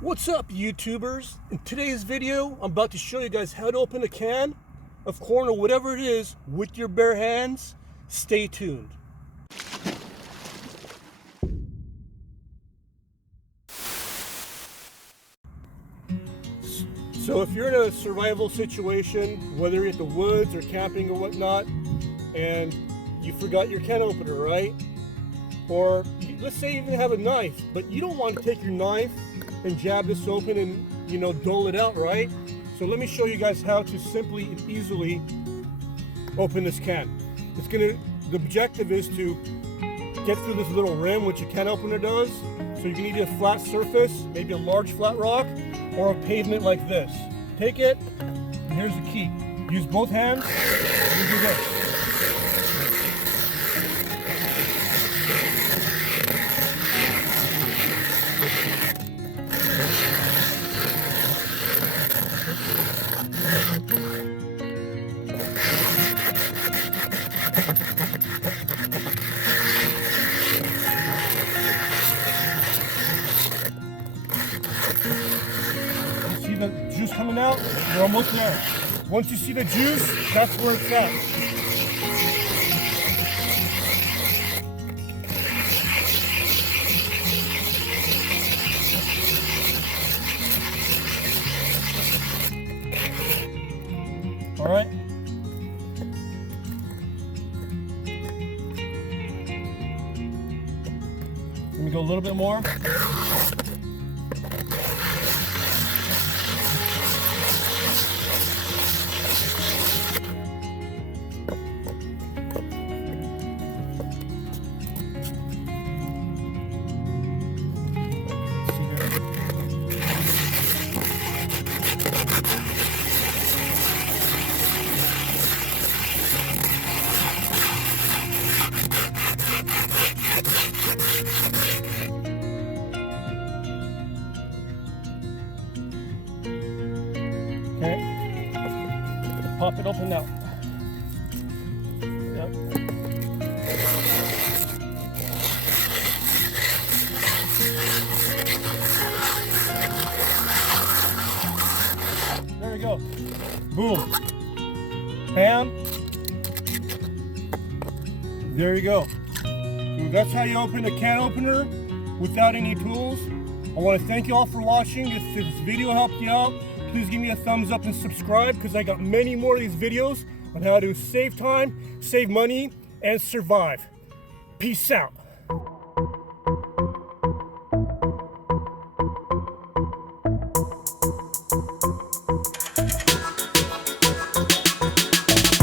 What's up, YouTubers? In today's video, I'm about to show you guys how to open a can of corn or whatever it is with your bare hands. Stay tuned. So if you're in a survival situation, whether you're at the woods or camping or whatnot, and you forgot your can opener, right? Or let's say you even have a knife, but you don't want to take your knife and jab this open and dole it out, right? So let me show you guys how to simply and easily open this can. The objective is to get through this little rim, which a can opener does. So you can either a flat surface, maybe a large flat rock, or a pavement like this. Take it, and here's the key. Use both hands, and do this. See the juice coming out? We're almost there. Once you see the juice, that's where it's at. All right. Let me go a little bit more. Okay, pop it open now. Yep. There we go. Boom. Bam. There you go. So that's how you open a can opener without any tools. I want to thank you all for watching. If this video helped you out, please give me a thumbs up and subscribe, because I got many more of these videos on how to save time, save money, and survive. Peace out.